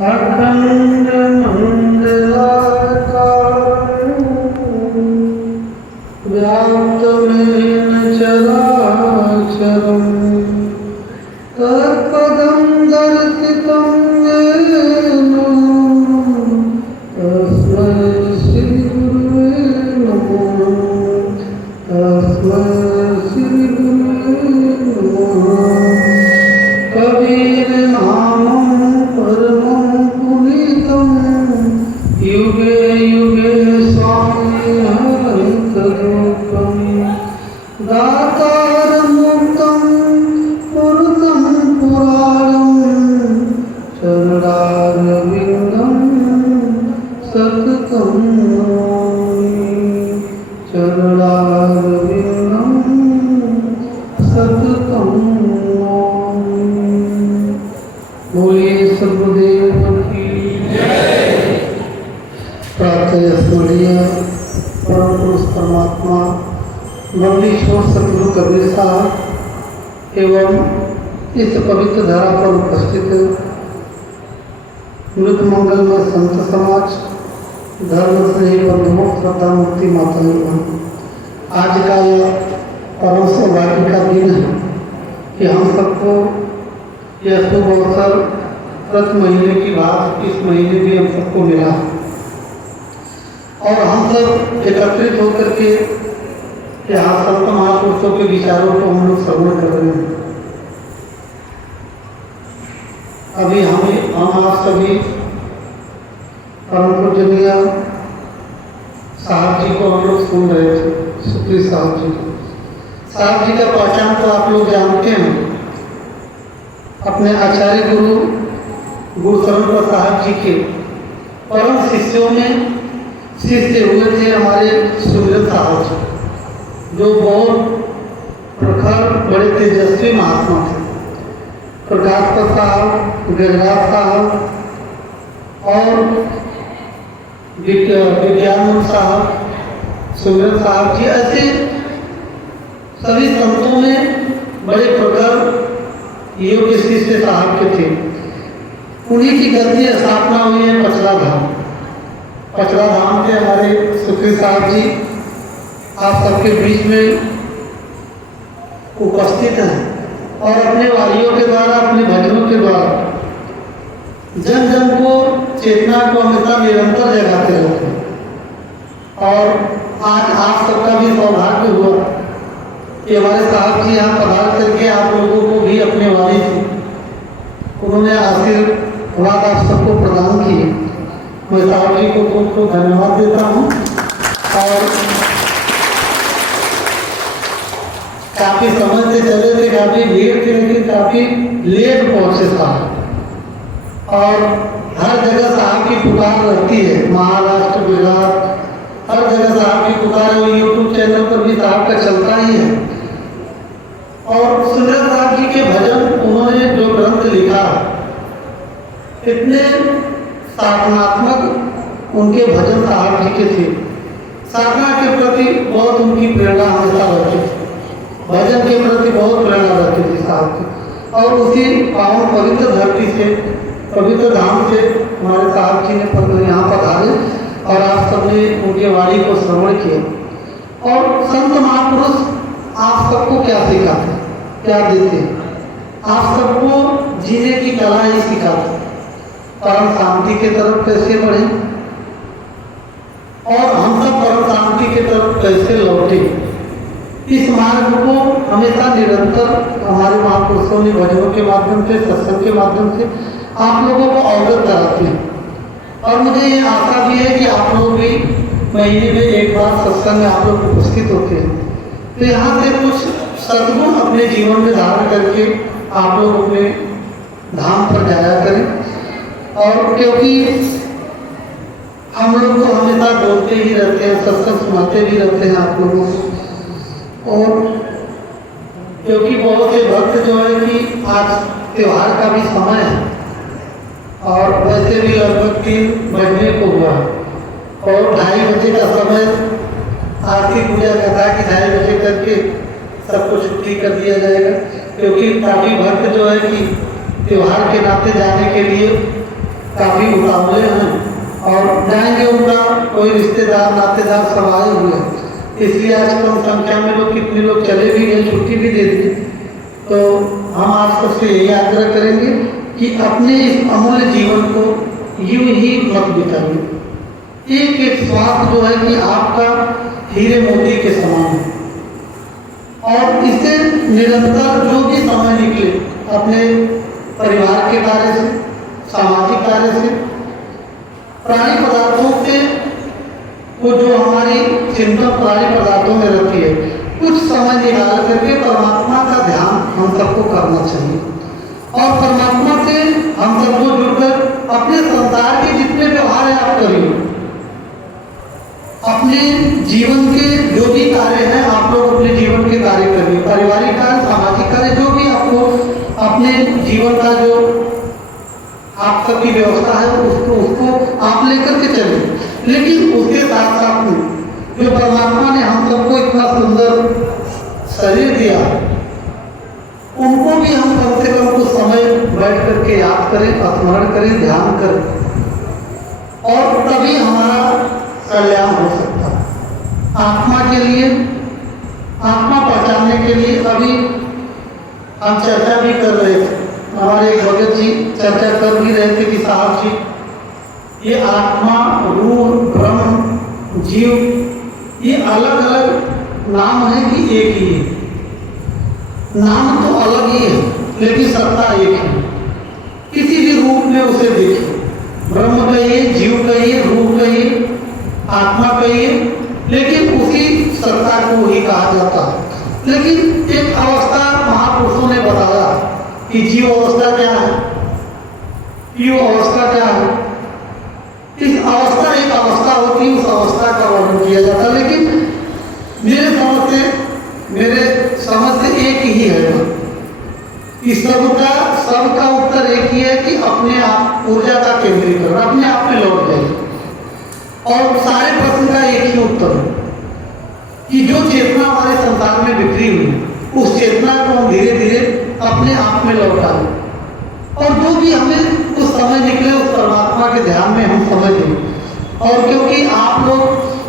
अखंड मंडलाकारं व्याप्तमेन चराचरं तत्पदं दर्शितं येन तस्मै श्रीगुरुवे नमः। तस्मै श्रीगुरुवे नमः। कबीरनामं परमं पुनीतं युगे युगे स्वामी हरितलोकं दातारं मुक्तं पुरुतं पुराणं चरणारविन्दं सततं नमामि। चरणारविन्दं सततं नमामि। बोलिए सर्वदेव की प्रातः स्मरणीय परम पुरुष परमात्मा बल्लीश्वर सतगुरु कबीर साहब एवं इस पवित्र धरा पर उपस्थित मृत मंगल में संत समाज धर्म स्नेही बंधुओं श्रद्धा मुक्ति माता एवं आज का यह परम सौभाग्य का दिन है कि हम सबको यह शुभ अवसर प्रत महीने की बात इस महीने भी हम सबको मिला और हम सब एकत्रित होकर के यहाँ संत महापुरुषों के विचारों को हम लोग श्रवण कर रहे हैं। अभी हम आप सभी परम पूजनीय साहब जी को हम लोग सुन रहे थे, सुप्रीत साहब जी का पहचान तो आप लोग जानते हैं। अपने आचार्य गुरु गुरुशरण प्रसाद जी के परम शिष्यों में शिष्य हुए थे हमारे सुमिरन साहब जी, जो बहुत प्रखर बड़े तेजस्वी महात्मा थे। प्रकाश साहब, गजराज साहब और विज्ञानंद साहब, सुमिरन साहब जी ऐसे सभी संतों में बड़े प्रखर योग्य शिष्य साहब के थे। उन्हीं की गद्दी स्थापना हुई है पचला धाम। पचला धाम के हमारे सुखी साहब जी आप सबके बीच में उपस्थित हैं और अपने वारियों के द्वारा, अपने भजनों के द्वारा जन जन को चेतना को हमेशा निरंतर जगाते रहते हैं। और आज आप सबका भी सौभाग्य हुआ कि हमारे साहब जी यहाँ पधार करके आप लोगों को भी अपने वाणी से उन्होंने आशीर्वाद आप सबको प्रदान किए। मैं साहब जी को बहुत बहुत धन्यवाद देता हूँ। और काफ़ी समय से चले थे, काफ़ी भीड़ थी, लेकिन काफ़ी लेट पहुँचे साहब। और हर जगह साहब की पुकार रहती है, महाराष्ट्र, गुजरात, हर जगह साहब की पुकार है। यूट्यूब चैनल पर भी साहब का चलता ही है। और सुंदर साहब जी के भजन, उन्होंने जो ग्रंथ लिखा, इतने साधनात्मक उनके भजन साहब जी के थे। साधना के प्रति बहुत उनकी प्रेरणा हमेशा रहती थी, भजन के प्रति बहुत प्रेरणा रहती थी साहब की। और उसी पावन पवित्र धरती से, पवित्र धाम से हमारे साहब जी ने यहाँ पधारे और आप सबने उनके वाणी को श्रवण किया। और संत महापुरुष आप सबको क्या सिखाते, क्या देते हैं? आप सबको जीने की कला ही सिखाते, परम शांति की तरफ कैसे बढ़े और हम सब परम शांति की तरफ कैसे लौटे। इस मार्ग को हमेशा निरंतर हमारे महापुरुषों ने भजनों के माध्यम से, सत्संग के माध्यम से आप लोगों को अवगत कराते हैं। और मुझे ये आशा भी है कि आप लोग भी महीने में एक बार सत्संग में आप लोग उपस्थित होते हैं, तो यहाँ से कुछ सद्गुण अपने जीवन में धारण करके आप लोग अपने धाम पर जाया करें। और क्योंकि हम लोग तो हमेशा बोलते ही रहते हैं, सत्संग सुनाते भी रहते हैं आप लोगों को। और क्योंकि बहुत से भक्त जो है कि आज त्योहार का भी समय है और वैसे भी लगभग 3 बजने को हुआ और 2:30 बजे का समय आरती पूजा का था कि 2:30 बजे करके सबको छुट्टी कर दिया जाएगा, क्योंकि काफ़ी भक्त जो है कि त्यौहार के नाते जाने के लिए काफ़ी उतावले हैं और जाएंगे, उनका कोई रिश्तेदार नातेदार सब आए हुए हैं, इसलिए आज कम संख्या में लोग, कितने लोग चले भी गए, छुट्टी भी दे दी। तो हम आज सबसे यही आग्रह करेंगे कि अपने इस अमूल्य जीवन को यूं ही मत बिताइए। एक एक श्वास जो है कि आपका हीरे मोती के समान है, और इसे निरंतर जो भी समय निकले अपने परिवार के कार्य से, सामाजिक कार्य से, प्राणी पदार्थों से, वो जो हमारी चिंता प्राणी पदार्थों में रहती है, कुछ समय निकाल करके परमात्मा का ध्यान हम सबको करना चाहिए, और परमात्मा से हम सबको जुड़कर अपने संसार के जितने व्यवहार है आप करिए, अपने जीवन के जो भी कार्य हैं आप लोग अपने जीवन के कार्य करिए, पारिवारिक कार्य, सामाजिक कार्य, जो भी आपको अपने जीवन का जो आप सबकी व्यवस्था है उसको आप लेकर के चलिए। लेकिन उसके साथ साथ में जो परमात्मा ने हम सबको इतना सुंदर शरीर दिया, उनको भी हम कम से कम कुछ समय बैठ करके याद करें, स्मरण करें, ध्यान करें, और तभी हमारा कल्याण हो सकता है। आत्मा के लिए, आत्मा पहचानने के लिए अभी हम चर्चा भी कर रहे थे, हमारे भगत जी चर्चा कर भी रहे थे कि साहब जी, ये आत्मा, रूह, ब्रह्म, जीव, ये अलग अलग नाम है कि एक ही है? नाम तो अलग ही है लेकिन सत्ता एक है। किसी भी रूप में उसे देखिए, ब्रह्म कहिए, जीव कहिए, रूह कहिए, आत्मा कहिए, लेकिन उसी सत्ता को ही कहा जाता है। लेकिन एक अवस्था महापुरुषों ने बताया कि जीव अवस्था क्या है, जीव अवस्था क्या है। इस अवस्था एक अवस्था होती है, उस अवस्था का वर्णन किया जाता है, लेकिन मेरे समझ से एक ही है इस सबका उत्तर एक ही है कि अपने आप ऊर्जा का केंद्रीकरण, अपने आप में लौट जाइए। और सारे प्रश्न का एक ही उत्तर है कि जो चेतना हमारे संसार में बिखरी हुई, उस चेतना को हम धीरे धीरे अपने आप में लौटाएं, और जो भी हमें उस समय निकले उस परमात्मा के ध्यान में हम समझ लें। और क्योंकि आप लोग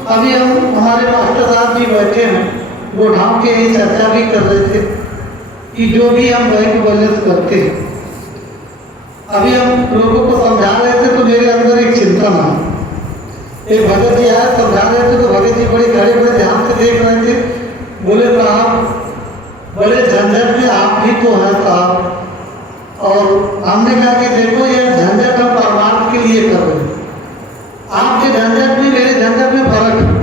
अभी हमारे मास्टर साहब जी बैठे हैं, वो ढाम के यही चर्चा भी कर रहे थे कि जो भी हम बैंक बैलेंस करते हैं, अभी हम लोगों को समझा रहे थे तो मेरे अंदर एक चिंतन है। एक भगत जी आए, समझा रहे थे तो भगत जी बड़े खड़े बड़े ध्यान से देख रहे थे, बोले साहब बड़े झंझट में आप भी तो हैं साहब। और हमने कहा कि देखो ये झंझट हम परमार्थ के लिए कर रहे हैं, आपके झंझट में मेरे झंझट में फर्क है,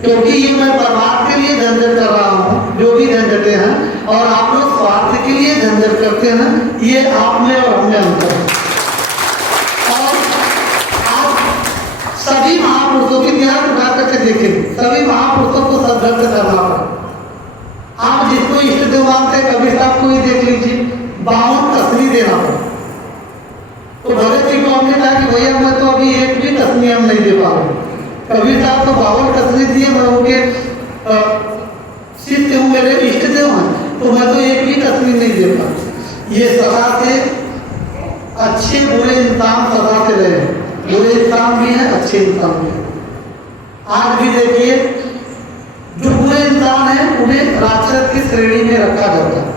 क्योंकि ये मैं परमार्थ के लिए झंझट कर रहा हूँ जो भी झंझटें हैं, और आप लोग स्वार्थ के लिए झंझट करते हैं, ये आप में और हम में अंतर है। और आप सभी महापुरुषों की ध्यान उठा करके देखें, सभी महापुरुषों को संघर्ष करना पड़ा। आप जिसको इष्ट देव मानते हैं, कबीर साहब को ही देख लीजिए, 52 तस्वीर देना पड़ा। तो भगत जी को हमने कहा कि भैया मैं तो अभी एक भी तस्वीर हम नहीं दे पा रहा। कबीर साहब तो 52 तस्वीर दिए, मैं उनके शिष्य हूँ, मेरे इष्ट देव हैं, तो मैं तो एक भी तस्वीर नहीं दे पा। ये सदा से अच्छे बुरे इंसान सदा से रहे, बुरे इंसान भी हैं, अच्छे इंसान भी हैं। आज भी देखिए जो बुरे इंसान हैं उन्हें राक्षस की श्रेणी में रखा जाता है।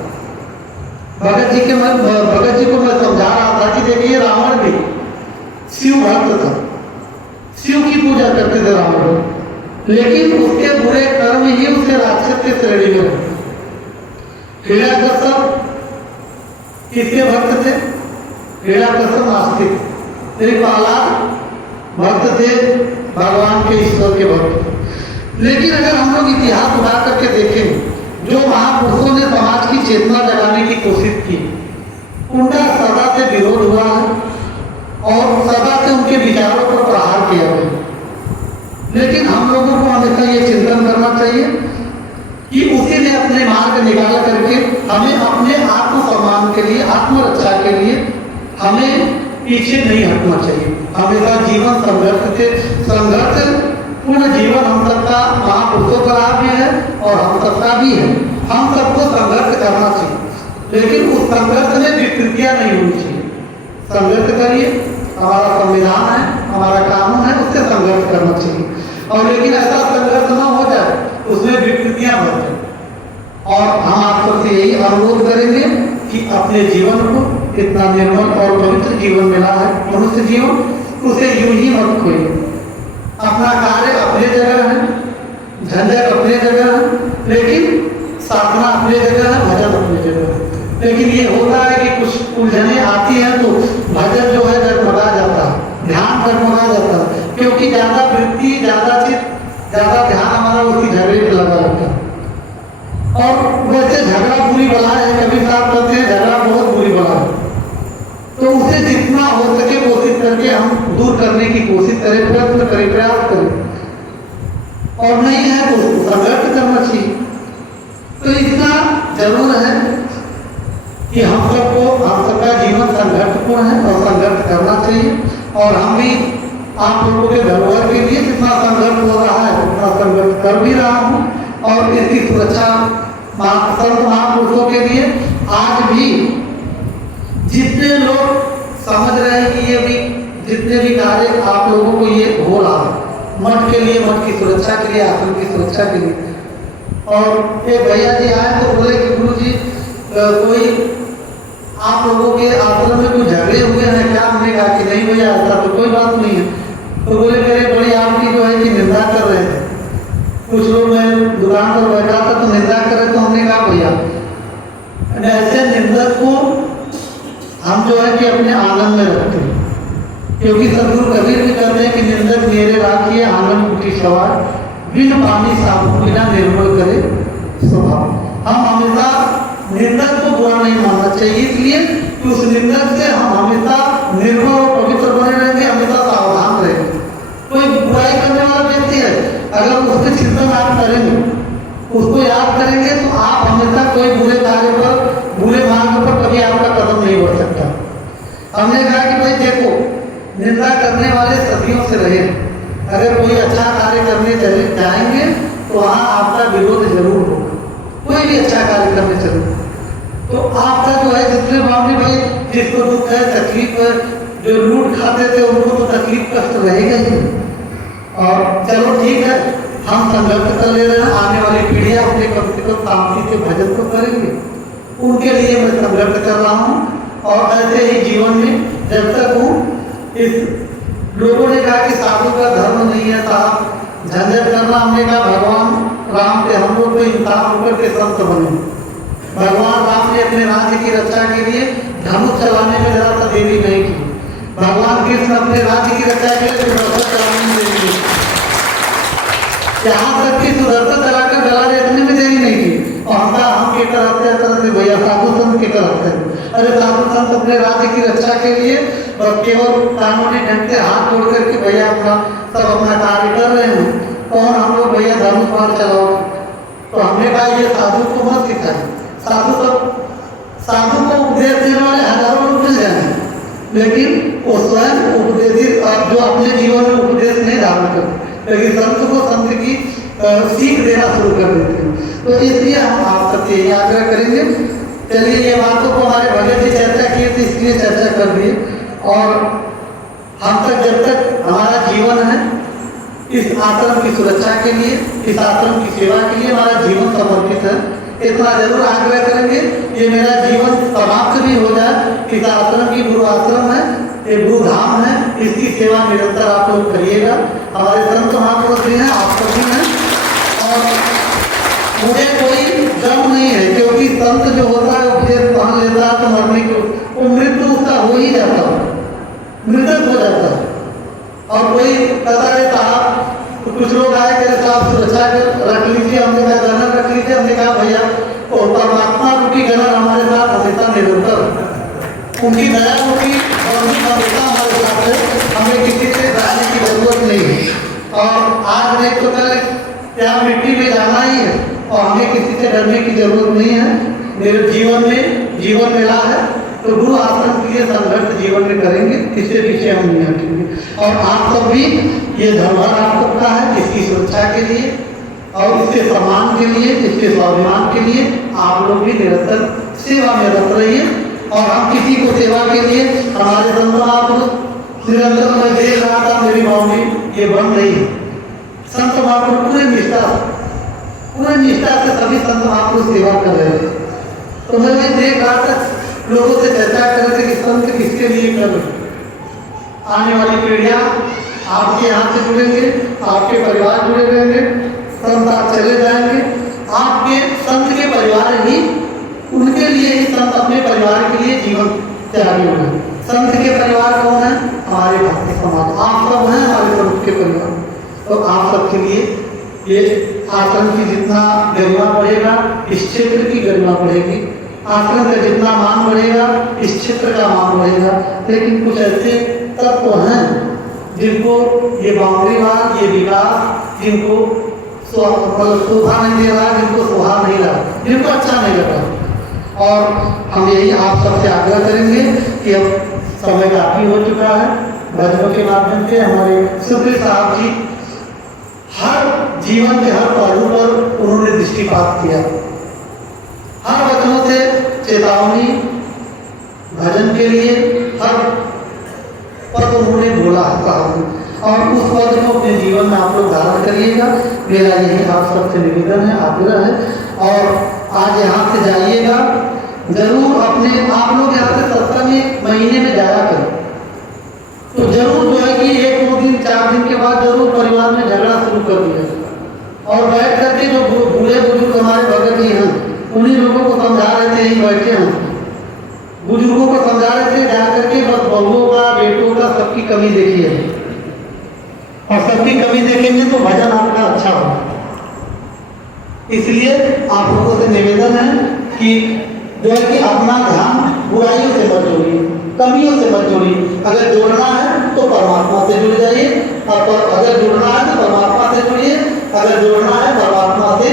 भगत जी को मैं समझा रहा था कि देखिए रावण भी शिव भक्त था, शिव की पूजा करते थे रावण, लेकिन उसके बुरे कर्म ही उसे राक्षस की श्रेणी में रखे। हिरण्यकश्यप किसके भक्त थे? हिरण्यकश्यप नास्तिक, लेकिन प्रहलाद भक्त थे, भगवान के ईश्वर के भक्त। लेकिन अगर हम लोग इतिहास उठा करके देखें, जो महापुरुषों ने समाज की चेतना जगाने की कोशिश की, उनका सदा से विरोध हुआ है और सदा से उनके विचारों पर प्रहार किया गया। लेकिन हम लोगों को हमेशा ये चिंतन करना चाहिए कि उसी ने अपने मार्ग निकाल करके हमें अपने आत्म सम्मान के लिए, आत्मरक्षा के लिए हमें पीछे नहीं हटना चाहिए। हमेशा जीवन संघर्ष पूर्ण जीवन हम सबका महापुरुषों का भी है और हम सबका भी है। हम सबको संघर्ष करना चाहिए, लेकिन उस संघर्ष में विकृतियां नहीं होनी चाहिए। संघर्ष करिए, हमारा संविधान है, हमारा कानून है, उससे संघर्ष करना चाहिए। और लेकिन ऐसा संघर्ष न हो जाए उसमें विकृतियां बढ़ जाए। और हम आप सबसे यही अनुरोध करेंगे कि अपने जीवन को, इतना निर्मल और पवित्र जीवन मिला है मनुष्य जीवन, उसे यूं ही मत खोइए। अपना कार्य अपनी जगह है, झंझट अपनी जगह है, लेकिन साधना अपनी जगह है, भजन अपनी जगह है। लेकिन ये होता है कि कुछ उलझने आती हैं तो भजन जो है डगमगा जाता है, ध्यान डगमगा जाता है, क्योंकि ज्यादा वृत्ति, ज्यादा चित्त, ज्यादा ध्यान हमारा उसी झगड़े पे लगा रहता है। और वैसे झगड़ा बुरी बला है, कभी साथ कहते हैं झगड़ा बहुत बुरी बला है, तो उसे जितना हो सके कोशिश करके हम दूर करने की कोशिश करें, प्रयत्न करें, प्रयास करें। और नहीं है तो संघर्ष करना चाहिए। तो इतना जरूर है कि हम सबका जीवन संघर्षपूर्ण है और संघर्ष करना चाहिए। और हम भी आप लोगों के धरोहर के लिए जितना संघर्ष हो रहा है उतना संघर्ष कर भी रहा हूँ। और इसकी सुरक्षा संत महापुरुषों के लिए आज भी जितने लोग समझ रहे हैं कि ये भी जितने भी कार्य आप लोगों को ये हो रहा है मठ के लिए, मठ की सुरक्षा के लिए, आश्रम की सुरक्षा के लिए। और एक भैया जी आए तो बोले कि गुरु जी कोई आप लोगों के आश्रम में कुछ झगड़े हुए हैं क्या? हमने कहा कि नहीं भैया ऐसा तो कोई बात नहीं है। तो बोले मेरे बड़ी आपकी जो है कि निंदा कर रहे थे, कुछ लोग मैं दुकान पर बैठा था तो निंदा कर रहे, तो हमने कहा भैया ऐसे निंदक को हम जो है कि अपने आंगन में रखते हैं, क्योंकि सदगुरु कबीर भी कहते हैं कि निंदक मेरे राखिए आंगन कुटी सवार, बिन पानी साबुन बिना निर्मल करे स्वभाव। हम हमेशा निंदक को बुरा नहीं मानना चाहिए, इसलिए कि उस निंदक से हम हमेशा निर्मल और पवित्र बने रहेंगे, हमेशा सावधान रहेंगे। कोई बुराई करने वाला व्यक्ति है, अगर उसके चिंतन आप करेंगे, उसको याद करेंगे, तो आप हमेशा कोई बुरे कार्य पर, बुरे मार्ग पर कभी आपका कदम नहीं बढ़ सकता। हमने कहा कि भाई देखो, निंदा करने वाले सदियों से रहे, अगर कोई अच्छा कार्य करने चले जाएंगे तो वहाँ आपका विरोध जरूर होगा, कोई भी अच्छा कार्य करने चले तो आपका जो है जितने मामले भाई जिसको दुख है, तकलीफ है, जो लूट खाते थे उनको तो तकलीफ कष्ट रहेगा ही। और चलो ठीक है, हम संघर्ष कर ले रहे हैं, आने वाली पीढ़ियां अपने कम से कम शांति से भजन तो करेंगे, उनके लिए मैं संघर्ष कर रहा हूँ। और ऐसे ही जीवन में जब तक हूँ, इस लोगों ने कहा कि साधु का धर्म नहीं है साहब, झंझट करना। हमने कहा भगवान राम के हम लोग को इंसान होकर के संत बने। भगवान राम ने अपने राज्य की रक्षा के लिए धनुष चलाने में जरा सा देरी नहीं की। भगवान कृष्ण अपने राज्य की रक्षा के लिए सुदर्शन चलाने में देरी नहीं की, यहाँ तक कि सुदर्शन चलाकर गला रेतने में देरी नहीं की। और हम के करते भैया साधु संत के करते हैं, अरे साधु संत अपने राज्य की रक्षा के लिए केवल कानूनी ढंग से हाथ जोड़ करके भैया अपना सब अपना कार्य कर रहे हैं, कौन हम लोग भैया धनुष बाण चलाओ। तो हमने कहा ये साधु को मत सिखाए, साधु को उपदेश देने वाले हजारों लोग मिल जाएंगे, लेकिन वो स्वयं उपदेश जो अपने जीवन में उपदेश नहीं धारण करते, लेकिन संत को संत की सीख देना शुरू कर देते हैं। तो इसलिए हम आप सबसे यही आग्रह करेंगे। चलिए ये बातों को हमारे भगत जी चर्चा किए थे, इसलिए चर्चा कर दिए। और हम तक जब तक हमारा जीवन है, इस आश्रम की सुरक्षा के लिए, इस आश्रम की सेवा के लिए हमारा जीवन समर्पित है, इतना जरूर आग्रह करेंगे। ये मेरा जीवन समाप्त भी हो जाए, इस आश्रम की गुरु आश्रम है, ये गुरु धाम है, इसकी सेवा निरंतर आप लोग करिएगा। हमारे संत महापुरुष भी हैं, आप सब भी हैं। और मुझे कोई गम नहीं है, क्योंकि संत जो होता है उपदेश पहन लेता है तो मरने को वो मृत्यु उसका हो ही जाता है, मृतक हो जाता है। और कोई कहता है साहब, तो कुछ लोग आए कि साहब सुरक्षा कर रख लीजिए, हमने कहा गनर रख लीजिए। हमने कहा भैया वो परमात्मा रूपी गनर हमारे साथ हमेशा निरंतर, उनकी दया रूपी और हमेशा हमारे साथ है, हमें किसी से डरने की जरूरत नहीं है। और आज नहीं तो कल यहाँ मिट्टी में जाना ही है, और हमें किसी से डरने की जरूरत नहीं है। मेरे जीवन में जीवन मिला है तो गुरु आश्रम के लिए संघर्ष जीवन में करेंगे, इससे पीछे हम नहीं हटेंगे। और आप सब भी ये धरोहर आप सबका है, इसकी सुरक्षा के लिए और इसके सम्मान के लिए, इसके स्वाभिमान के लिए आप लोग भी निरंतर सेवा में रत रहिए। और हम किसी को सेवा के लिए हमारे संत महापुरुष सभी संत महापुरुष सेवा कर रहे थे। तो मैंने देर रात तक लोगों से चर्चा कर रहे थे कि संत किसके लिए कर रहे। आने वाली पीढ़ियां आपके यहाँ से जुड़ेंगे, आपके परिवार जुड़े रहेंगे, संत आप चले जाएंगे, आपके संत के परिवार ही उनके लिए ही संत अपने परिवार के लिए जीवन त्यागी हुए। संत के परिवार कौन है? हमारे भक्ति समाज, आप सब हैं हमारे संत के परिवार। तो आप सबके लिए ये आश्रम की जितना गरिमा बढ़ेगा, इस क्षेत्र की गरिमा बढ़ेगी। आश्रम का जितना मान बढ़ेगा, इस क्षेत्र का मान बढ़ेगा। लेकिन कुछ ऐसे तत्व हैं जिनको ये बाउंड्रीवाद, ये विकास, जिनको शोभा नहीं दे रहा, जिनको सुहाग नहीं रहा, जिनको अच्छा नहीं लग रहा। और हम यही आप सबसे आग्रह करेंगे कि अब समय काफी हो चुका है। भजनों के माध्यम से हमारे सुप्रीत साहब जी हर जीवन के हर पहलू पर उन्होंने दृष्टिपात किया, हर वचनों से चेतावनी भजन के लिए हर पद उन्होंने बोला साहब, और उस पद को अपने जीवन में आप लोग धारण करिएगा। मेरा यही आप सबसे निवेदन है, आग्रह है। और आज यहाँ से जाइएगा जरूर, अपने आप लोग यहाँ से सत्संग में महीने में जाया करें, तो जरूर जो है कि 1-2 दिन 4 दिन के बाद जरूर परिवार में झगड़ा शुरू कर दिया। और बैठ करके जो बूढ़े बुजुर्ग हमारे भगत जी हैं, उन्हीं लोगों को समझा रहे थे, यहीं बैठे हैं, बुजुर्गों को समझा रहे थे, जा करके बस बहुओं का, बेटों का, सबकी कमी देखिए, और सबकी कमी देखेंगे तो भजन आपका अच्छा होगा। इसलिए आप लोगों से निवेदन है कि जो है कि अपना ध्यान बुराइयों से मत जोड़िए, कमियों से मत जोड़िए। अगर जोड़ना है तो परमात्मा से जुड़ जाइए, और अगर जुड़ना है तो परमात्मा से जुड़िए, अगर जोड़ना है परमात्मा से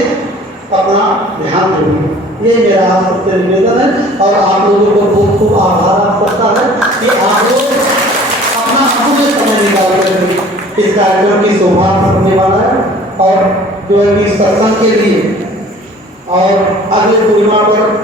अपना ध्यान जोड़िए। ये मेरा आप सबसे निवेदन है। और आप लोगों को बहुत खूब आभार आप सकता है कि आप लोग अपना अमूल्य समय निकाल कर इस कार्यक्रम की शोभा करने वाला है, और जो है कि सत्संग के लिए और अगले पूर्णिमा पर